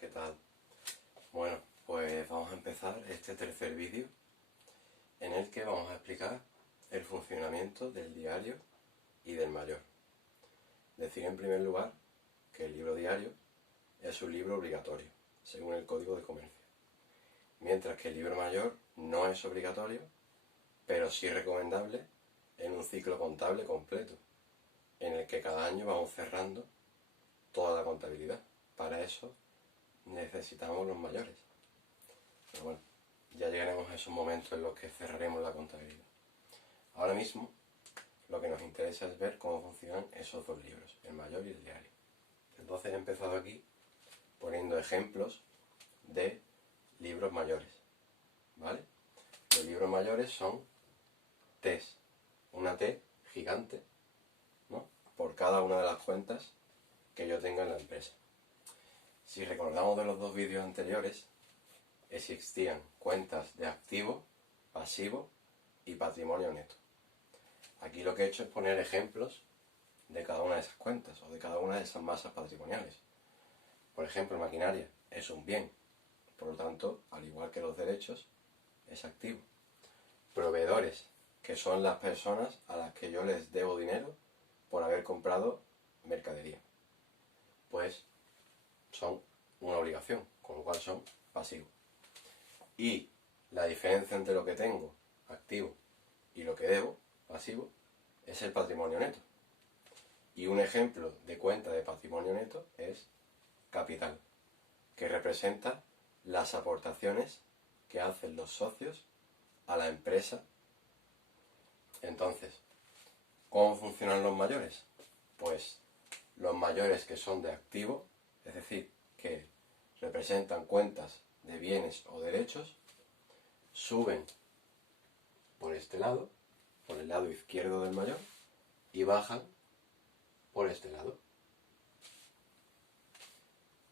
¿qué tal? Bueno, pues vamos a empezar este tercer vídeo en el que vamos a explicar el funcionamiento del diario y del mayor. Decir en primer lugar que el libro diario es un libro obligatorio, según el Código de Comercio, mientras que el libro mayor no es obligatorio, pero sí recomendable en un ciclo contable completo, en el que cada año vamos cerrando toda la contabilidad. Para eso necesitamos los mayores. Pero bueno, ya llegaremos a esos momentos en los que cerraremos la contabilidad. Ahora mismo lo que nos interesa es ver cómo funcionan esos dos libros, el mayor y el diario. Entonces he empezado aquí poniendo ejemplos de libros mayores, ¿vale? Los libros mayores son T's, una T gigante, ¿no?, por cada una de las cuentas que yo tenga en la empresa. Si recordamos de los dos vídeos anteriores, existían cuentas de activo, pasivo y patrimonio neto. Aquí lo que he hecho es poner ejemplos de cada una de esas cuentas o de cada una de esas masas patrimoniales. Por ejemplo, maquinaria es un bien, por lo tanto, al igual que los derechos, es activo. Proveedores, que son las personas a las que yo les debo dinero por haber comprado mercadería, pues son una obligación, con lo cual son pasivos. Y la diferencia entre lo que tengo, activo, y lo que debo, pasivo, es el patrimonio neto. Y un ejemplo de cuenta de patrimonio neto es capital, que representa las aportaciones que hacen los socios a la empresa. Entonces, ¿cómo funcionan los mayores? Pues los mayores que son de activo, es decir, que representan cuentas de bienes o derechos, suben por este lado, por el lado izquierdo del mayor, y bajan por este lado.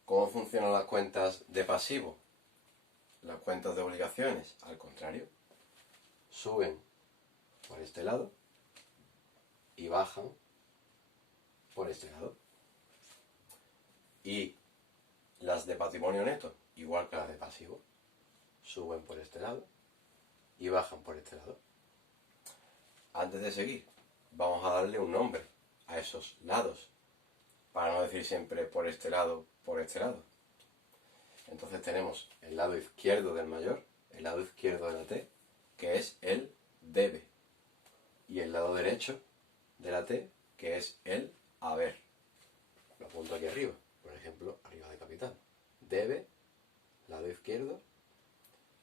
¿Cómo funcionan las cuentas de pasivo? Las cuentas de obligaciones, al contrario, suben por este lado y bajan por este lado. Y las de patrimonio neto, igual que las de pasivo, suben por este lado y bajan por este lado. Antes de seguir, vamos a darle un nombre a esos lados, para no decir siempre por este lado, por este lado. Entonces tenemos el lado izquierdo del mayor, el lado izquierdo de la T, que es el debe, y el lado derecho de la T, que es el haber. Lo apunto aquí arriba, por ejemplo, arriba de capital. Debe, lado izquierdo,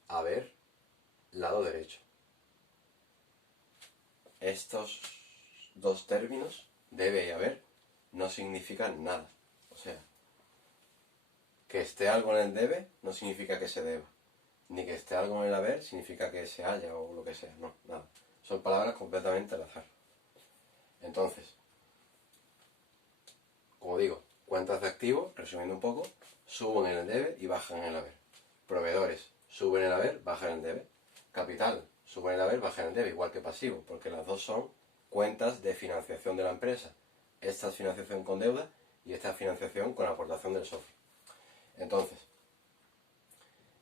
haber, lado derecho. Estos dos términos, debe y haber, no significan nada. O sea, que esté algo en el debe no significa que se deba, ni que esté algo en el haber significa que se haya o lo que sea. No, nada. Son palabras completamente al azar. Entonces, como digo, cuentas de activo, resumiendo un poco, suben en el debe y bajan en el haber. Proveedores, suben en el haber, bajan en el debe. Capital, suben en el haber, bajan en el debe, igual que pasivo, porque las dos son cuentas de financiación de la empresa. Esta es financiación con deuda y esta es financiación con aportación del socio. Entonces,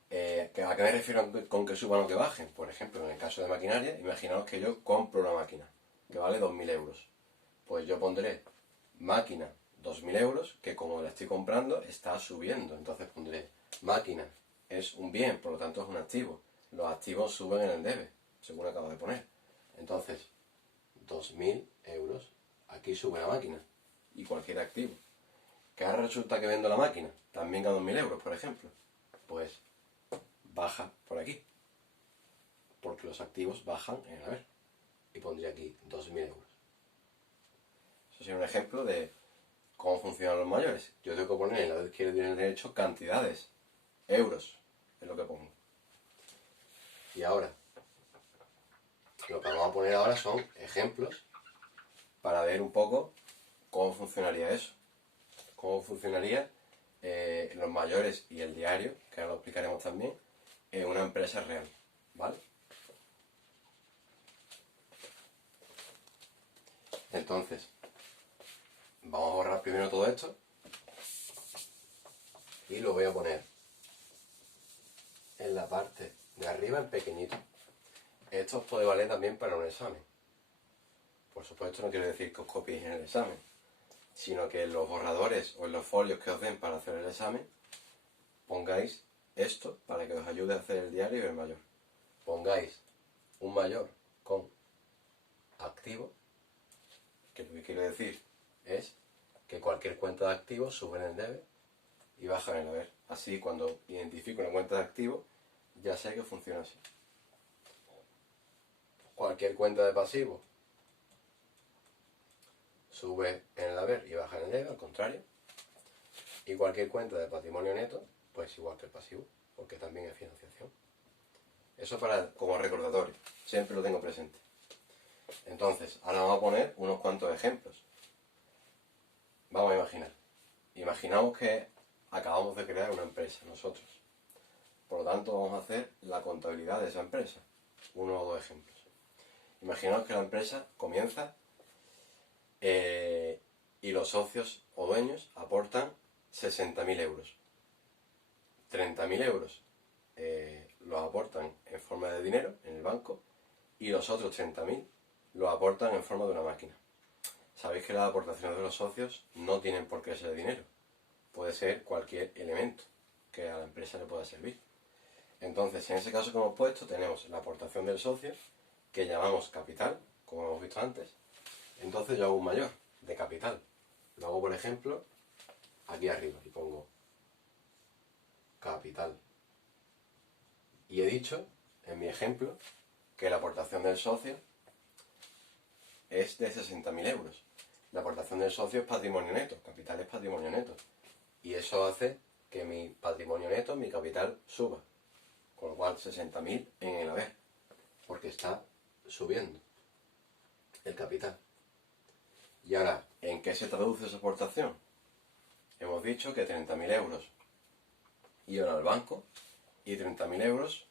¿a qué me refiero con que suban o que bajen? Por ejemplo, en el caso de maquinaria, imaginaos que yo compro una máquina que vale 2.000 euros. Pues yo pondré máquina 2.000 euros, que como la estoy comprando está subiendo. Entonces pondré máquina es un bien, por lo tanto es un activo. Los activos suben en el debe, según acabo de poner. Entonces, 2.000 euros, aquí sube la máquina y cualquier activo. Que ahora resulta que vendo la máquina, también a 2.000 euros, por ejemplo, pues baja por aquí, porque los activos bajan en el haber, y pondría aquí 2.000 euros. Eso sería un ejemplo de cómo funcionan los mayores. Yo tengo que poner en el lado izquierdo y en el derecho cantidades, euros, es lo que pongo. Y ahora, lo que vamos a poner ahora son ejemplos para ver un poco cómo funcionaría eso. Cómo funcionaría los mayores y el diario, que ahora lo explicaremos también, en una empresa real, ¿vale? Entonces, vamos a borrar primero todo esto y lo voy a poner en la parte de arriba en pequeñito. Esto os puede valer también para un examen. Por supuesto no quiere decir que os copiéis en el examen, sino que en los borradores o en los folios que os den para hacer el examen, pongáis esto para que os ayude a hacer el diario y el mayor. Pongáis un mayor con activo, que lo que quiere decir es que cualquier cuenta de activos sube en el debe y baja en el haber. Así, cuando identifico una cuenta de activos, ya sé que funciona así. Cualquier cuenta de pasivos sube en el haber y baja en el debe, al contrario. Y cualquier cuenta de patrimonio neto, pues igual que el pasivo, porque también es financiación. Eso como recordatorio, siempre lo tengo presente. Entonces, ahora vamos a poner unos cuantos ejemplos. Vamos a imaginar. Imaginamos que acabamos de crear una empresa nosotros. Por lo tanto, vamos a hacer la contabilidad de esa empresa. Uno o dos ejemplos. Imaginaos que la empresa comienza y los socios o dueños aportan 60.000 euros. 30.000 euros los aportan en forma de dinero en el banco y los otros 30.000 los aportan en forma de una máquina. Sabéis que las aportaciones de los socios no tienen por qué ser dinero. Puede ser cualquier elemento que a la empresa le pueda servir. Entonces, en ese caso que hemos puesto, tenemos la aportación del socio, que llamamos capital, como hemos visto antes. Entonces yo hago un mayor de capital. Lo hago, por ejemplo, aquí arriba y pongo capital. Y he dicho, en mi ejemplo, que la aportación del socio es de 60.000 euros. La aportación del socio es patrimonio neto, capital es patrimonio neto. Y eso hace que mi patrimonio neto, mi capital, suba. Con lo cual 60.000 en el haber, porque está subiendo el capital. Y ahora, ¿en qué se traduce esa aportación? Hemos dicho que 30.000 euros iban al banco y 30.000 euros,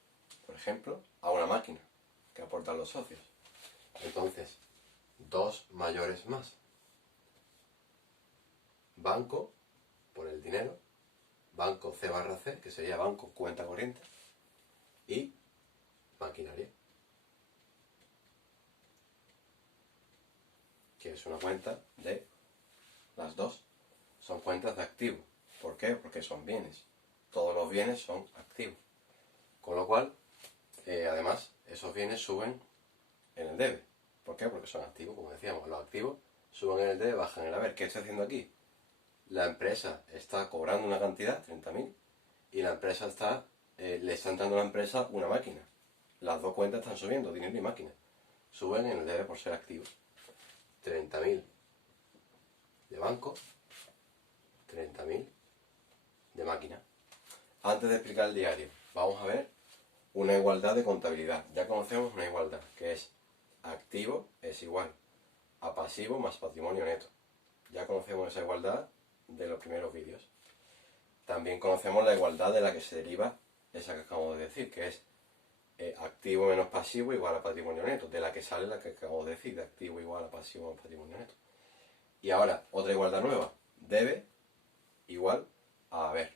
por ejemplo, a una máquina que aportan los socios. Entonces, dos mayores más. Banco, por el dinero, banco C/C, que sería banco cuenta corriente, y maquinaria, que es una cuenta de las dos. Son cuentas de activo. ¿Por qué? Porque son bienes. Todos los bienes son activos. Con lo cual, además, esos bienes suben en el debe. ¿Por qué? Porque son activos, como decíamos. Los activos suben en el debe, bajan en el haber. ¿Qué estoy haciendo aquí? La empresa está cobrando una cantidad, 30.000, y la empresa le está entrando a la empresa una máquina. Las dos cuentas están subiendo, dinero y máquina. Suben en el debe por ser activos. 30.000 de banco, 30.000 de máquina. Antes de explicar el diario, vamos a ver una igualdad de contabilidad. Ya conocemos una igualdad, que es activo es igual a pasivo más patrimonio neto. Ya conocemos esa igualdad de los primeros vídeos. También conocemos la igualdad de la que se deriva esa que acabamos de decir, que es activo menos pasivo igual a patrimonio neto, de la que sale la que acabamos de decir, de activo igual a pasivo más patrimonio neto. Y ahora, otra igualdad nueva, debe igual a haber.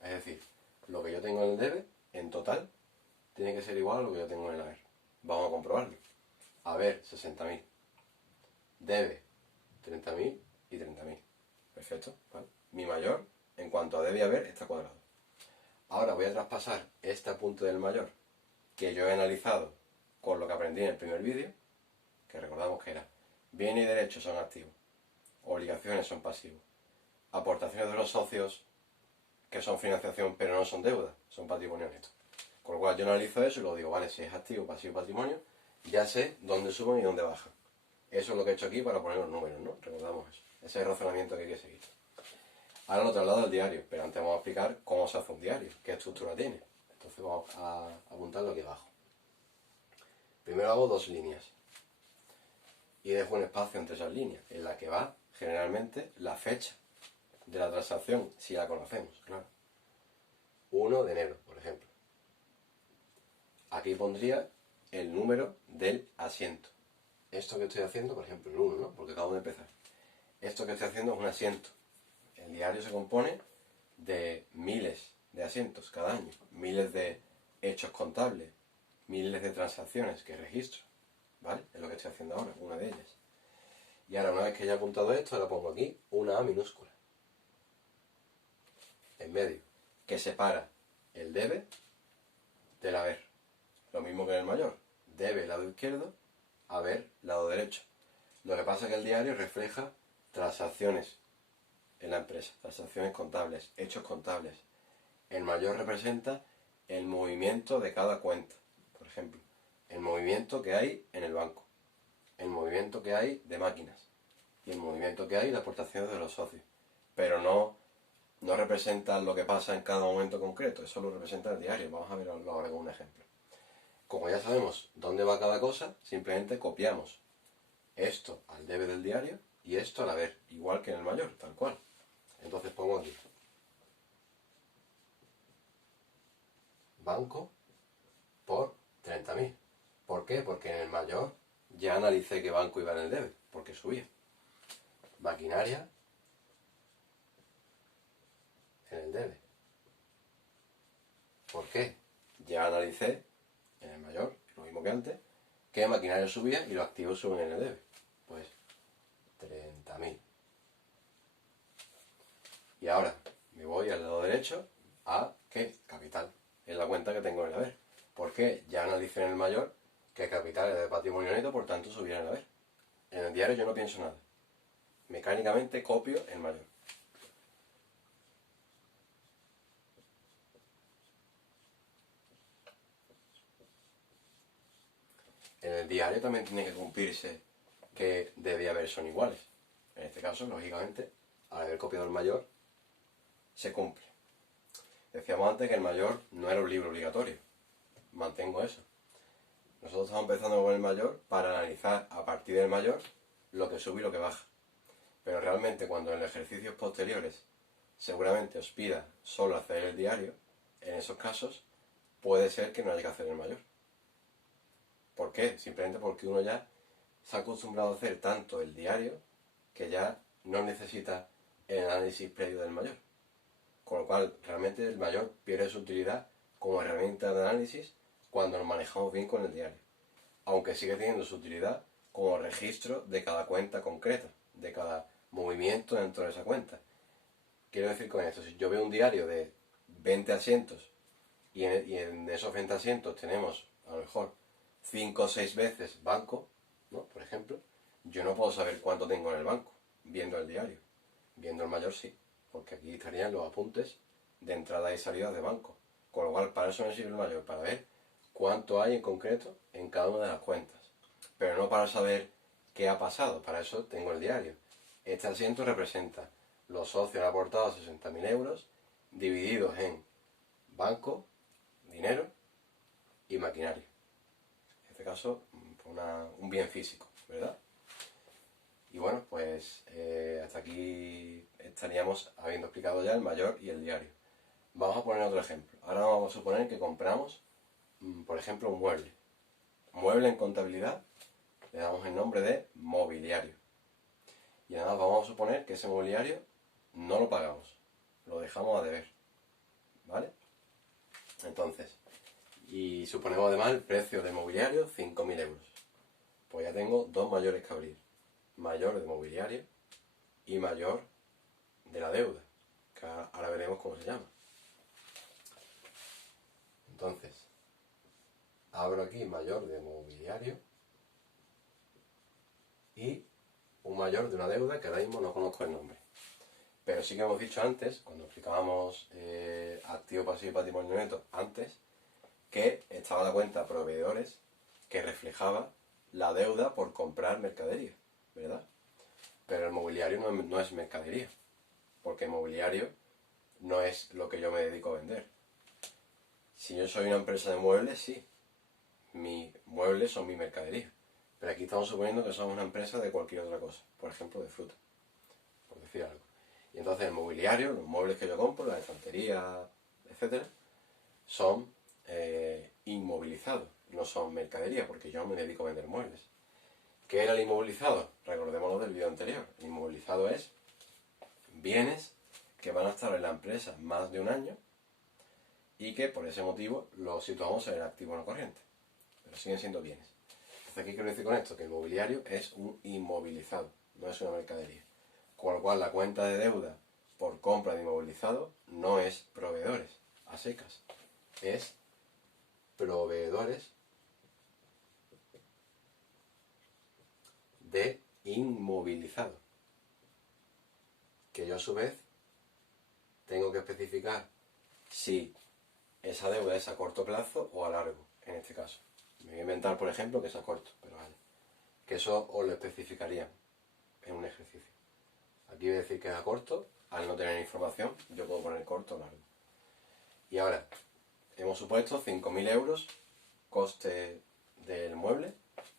Es decir, lo que yo tengo en el debe, en total, tiene que ser igual a lo que yo tengo en el haber. Vamos a comprobarlo. Haber, 60.000. Debe, 30.000 y 30.000. Perfecto, ¿vale? Mi mayor, en cuanto a debe y haber, está cuadrado. Ahora voy a traspasar este apunte del mayor que yo he analizado con lo que aprendí en el primer vídeo, que recordamos que era bienes y derechos son activos, obligaciones son pasivos, aportaciones de los socios que son financiación pero no son deuda, son patrimonio neto. Con lo cual yo analizo eso y luego digo, vale, si es activo, pasivo, patrimonio, ya sé dónde suben y dónde bajan. Eso es lo que he hecho aquí para poner los números, ¿no? Recordamos eso. Ese es el razonamiento que hay que seguir. Ahora lo traslado al diario, pero antes vamos a explicar cómo se hace un diario, qué estructura tiene. Entonces vamos a apuntarlo aquí abajo. Primero hago dos líneas y dejo un espacio entre esas líneas, en la que va generalmente la fecha de la transacción, si la conocemos, claro. 1 de enero, por ejemplo. Aquí pondría el número del asiento. Esto que estoy haciendo, por ejemplo, el 1, ¿no? Porque acabo de empezar. Esto que estoy haciendo es un asiento. El diario se compone de miles de asientos cada año, miles de hechos contables, miles de transacciones que registro, ¿vale? Es lo que estoy haciendo ahora, una de ellas. Y ahora, una vez que ya he apuntado esto, ahora pongo aquí una A minúscula en medio, que separa el debe del haber. Lo mismo que en el mayor. Debe lado izquierdo, haber lado derecho. Lo que pasa es que el diario refleja transacciones en la empresa, transacciones contables, hechos contables. El mayor representa el movimiento de cada cuenta. Por ejemplo, el movimiento que hay en el banco, el movimiento que hay de máquinas y el movimiento que hay de aportaciones de los socios. Pero no representa lo que pasa en cada momento concreto, eso lo representa el diario. Vamos a verlo ahora con un ejemplo. Como ya sabemos dónde va cada cosa, simplemente copiamos esto al debe del diario y esto al haber, igual que en el mayor, tal cual. Entonces pongo aquí banco por 30.000. ¿Por qué? Porque en el mayor ya analicé que banco iba en el debe, porque subía. Maquinaria en el debe. ¿Por qué? Ya analicé en el mayor, lo mismo que antes, que maquinaria subía y los activos suben en el debe. Pues 30.000. Y ahora me voy al lado derecho a ¿qué? Capital. Es la cuenta que tengo en el haber. ¿Por qué? Ya analicé en el mayor que capital es de patrimonio neto, por tanto subirá en el haber. En el diario yo no pienso nada. Mecánicamente copio el mayor. En el diario también tiene que cumplirse que debe y haber son iguales. En este caso, lógicamente, al haber copiado el mayor, se cumple. Decíamos antes que el mayor no era un libro obligatorio. Mantengo eso. Nosotros estamos empezando con el mayor para analizar a partir del mayor lo que sube y lo que baja. Pero realmente cuando en ejercicios posteriores seguramente os pida solo hacer el diario, en esos casos puede ser que no haya que hacer el mayor. ¿Por qué? Simplemente porque uno ya se ha acostumbrado a hacer tanto el diario que ya no necesita el análisis previo del mayor. Con lo cual, realmente el mayor pierde su utilidad como herramienta de análisis cuando nos manejamos bien con el diario. Aunque sigue teniendo su utilidad como registro de cada cuenta concreta, de cada movimiento dentro de esa cuenta. Quiero decir con esto, si yo veo un diario de 20 asientos y en esos 20 asientos tenemos a lo mejor 5 o 6 veces banco, ¿no? Por ejemplo, yo no puedo saber cuánto tengo en el banco viendo el diario. Viendo el mayor sí, porque aquí estarían los apuntes de entrada y salida de banco. Con lo cual, para eso me sirve el mayor, para ver cuánto hay en concreto en cada una de las cuentas. Pero no para saber qué ha pasado, para eso tengo el diario. Este asiento representa los socios han aportado 60.000 euros divididos en banco, dinero y maquinaria. En este caso, un bien físico, ¿verdad? Y bueno, pues hasta aquí estaríamos habiendo explicado ya el mayor y el diario. Vamos a poner otro ejemplo. Ahora vamos a suponer que compramos, por ejemplo, un mueble. Mueble en contabilidad le damos el nombre de mobiliario. Y nada, vamos a suponer que ese mobiliario no lo pagamos, lo dejamos a deber, ¿vale? Entonces, y suponemos además el precio del mobiliario 5.000 euros. Pues ya tengo dos mayores que abrir. Mayor de mobiliario y mayor de la deuda, que ahora veremos cómo se llama. Entonces, abro aquí mayor de mobiliario y un mayor de una deuda que ahora mismo no conozco el nombre. Pero sí que hemos dicho antes, cuando explicábamos activo, pasivo y patrimonio neto antes, que estaba la cuenta proveedores que reflejaba la deuda por comprar mercadería, ¿verdad? Pero el mobiliario no es mercadería, porque el mobiliario no es lo que yo me dedico a vender. Si yo soy una empresa de muebles, sí, mis muebles son mi mercadería. Pero aquí estamos suponiendo que somos una empresa de cualquier otra cosa, por ejemplo de fruta, por decir algo. Y entonces el mobiliario, los muebles que yo compro, la estantería, etc., son inmovilizados, no son mercadería, porque yo me dedico a vender muebles. ¿Qué era el inmovilizado? Recordémoslo del vídeo anterior. El inmovilizado es bienes que van a estar en la empresa más de un año y que por ese motivo los situamos en el activo no corriente, pero siguen siendo bienes. Entonces, ¿qué quiero decir con esto? Que el mobiliario es un inmovilizado, no es una mercadería. Con lo cual, la cuenta de deuda por compra de inmovilizado no es proveedores a secas, es proveedores de inmovilizado, que yo a su vez tengo que especificar si esa deuda es a corto plazo o a largo, en este caso. Me voy a inventar, por ejemplo, que es a corto, pero vale. Que eso os lo especificaría en un ejercicio. Aquí voy a decir que es a corto, al no tener información, yo puedo poner corto o largo. Y ahora, hemos supuesto 5.000 euros coste del mueble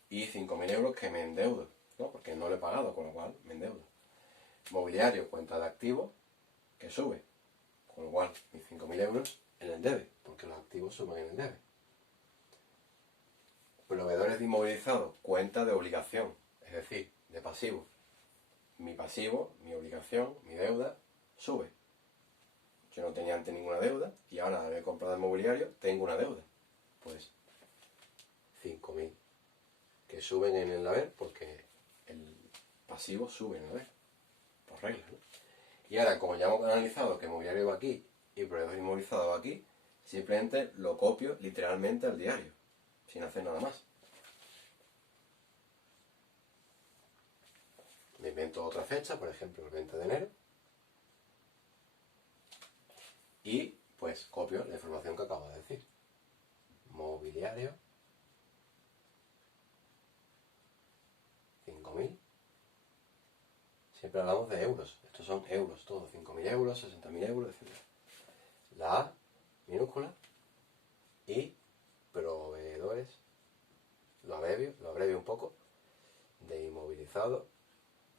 y 5.000 euros que me endeudo, ¿no? Porque no lo he pagado, con lo cual me endeudo. Mobiliario, cuenta de activos, que sube, con lo cual mis 5.000 euros en el debe, porque los activos suben en el debe. Proveedores de inmovilizado, cuenta de obligación, es decir, de pasivo. Mi pasivo, mi obligación, mi deuda, sube. Yo no tenía antes ninguna deuda y ahora al haber comprado el mobiliario tengo una deuda. Pues 5.000 que suben en el haber porque el pasivo sube en el haber, por regla, ¿no? Y ahora, como ya hemos analizado que el mobiliario va aquí y el proveedor inmovilizado va aquí, simplemente lo copio literalmente al diario, sin hacer nada más. Me invento otra fecha, por ejemplo el 20 de enero, y pues copio la información que acabo de decir. Mobiliario, 5.000. Siempre hablamos de euros, estos son euros, todos, 5.000 euros, 60.000 euros, etc. La A minúscula y proveedores, lo abrevio un poco, de inmovilizado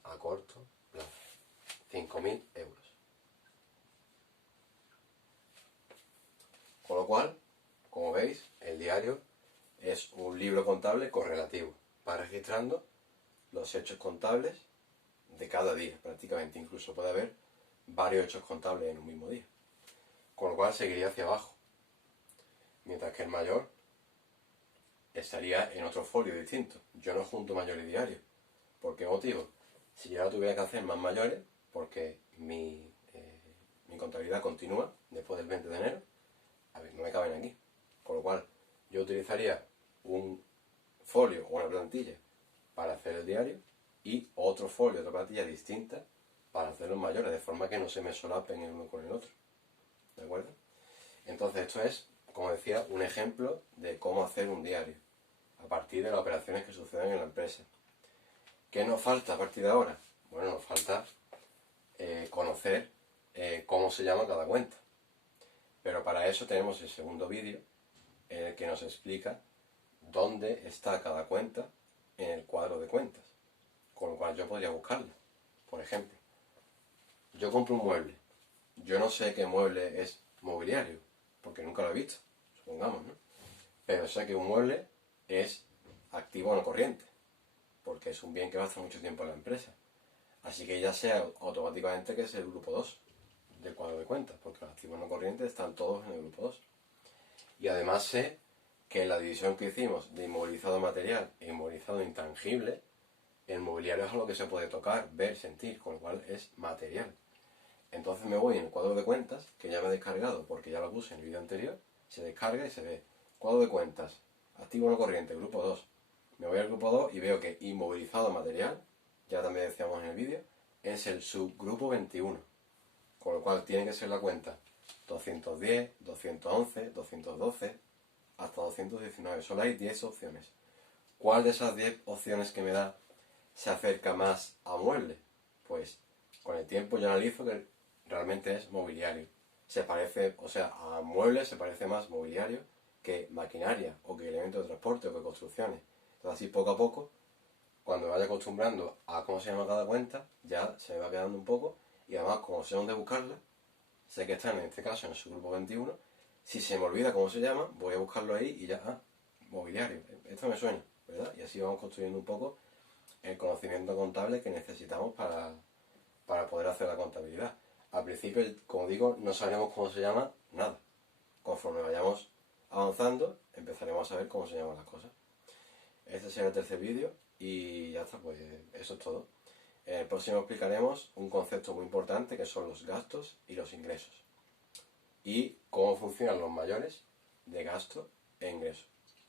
a corto plazo, 5.000 euros. Con lo cual, como veis, el diario es un libro contable correlativo, va registrando los hechos contables de cada día, prácticamente. Incluso puede haber varios hechos contables en un mismo día. Con lo cual seguiría hacia abajo. Mientras que el mayor estaría en otro folio distinto. Yo no junto mayor y diario. ¿Por qué motivo? Si yo ahora tuviera que hacer más mayores, porque mi contabilidad continúa después del 20 de enero, a ver, no me caben aquí. Con lo cual, yo utilizaría un folio o una plantilla para hacer el diario y otro folio, otra plantilla distinta para hacer los mayores, de forma que no se me solapen el uno con el otro. ¿De acuerdo? Entonces, esto es, como decía, un ejemplo de cómo hacer un diario a partir de las operaciones que suceden en la empresa. ¿Qué nos falta a partir de ahora? Bueno, nos falta conocer cómo se llama cada cuenta. Pero para eso tenemos el segundo vídeo en el que nos explica dónde está cada cuenta en el cuadro de cuentas, con lo cual yo podría buscarla. Por ejemplo, yo compro un mueble, yo no sé qué mueble es mobiliario, porque nunca lo he visto, supongamos, ¿no? Pero sé que un mueble es activo no corriente, porque es un bien que va a estar mucho tiempo en la empresa. Así que ya sé automáticamente que es el grupo 2 del cuadro de cuentas, porque los activos no corrientes están todos en el grupo 2. Y además sé que en la división que hicimos de inmovilizado material e inmovilizado intangible, el mobiliario es algo que se puede tocar, ver, sentir, con lo cual es material. Entonces me voy en el cuadro de cuentas, que ya me he descargado porque ya lo puse en el vídeo anterior, se descarga y se ve cuadro de cuentas, activo no corriente, grupo 2. Me voy al grupo 2 y veo que inmovilizado material, ya también decíamos en el vídeo, es el subgrupo 21. Con lo cual tiene que ser la cuenta 210, 211, 212, hasta 219. Solo hay 10 opciones. ¿Cuál de esas 10 opciones que me da se acerca más a mueble? Pues con el tiempo yo analizo que realmente es mobiliario. Se parece, o sea, a muebles se parece más mobiliario que maquinaria, o que elementos de transporte, o que construcciones. Entonces así poco a poco, cuando me vaya acostumbrando a cómo se llama cada cuenta, ya se me va quedando un poco, y además como sé dónde buscarla, sé que están en este caso en su grupo 21, si se me olvida cómo se llama, voy a buscarlo ahí y ya, mobiliario, esto me suena, ¿verdad? Y así vamos construyendo un poco el conocimiento contable que necesitamos para poder hacer la contabilidad. al principio, como digo, no sabremos cómo se llama nada. Conforme vayamos avanzando, empezaremos a saber cómo se llaman las cosas. Este será el tercer vídeo y ya está, pues eso es todo. En el próximo explicaremos un concepto muy importante que son los gastos y los ingresos. Y cómo funcionan los mayores de gasto e ingreso.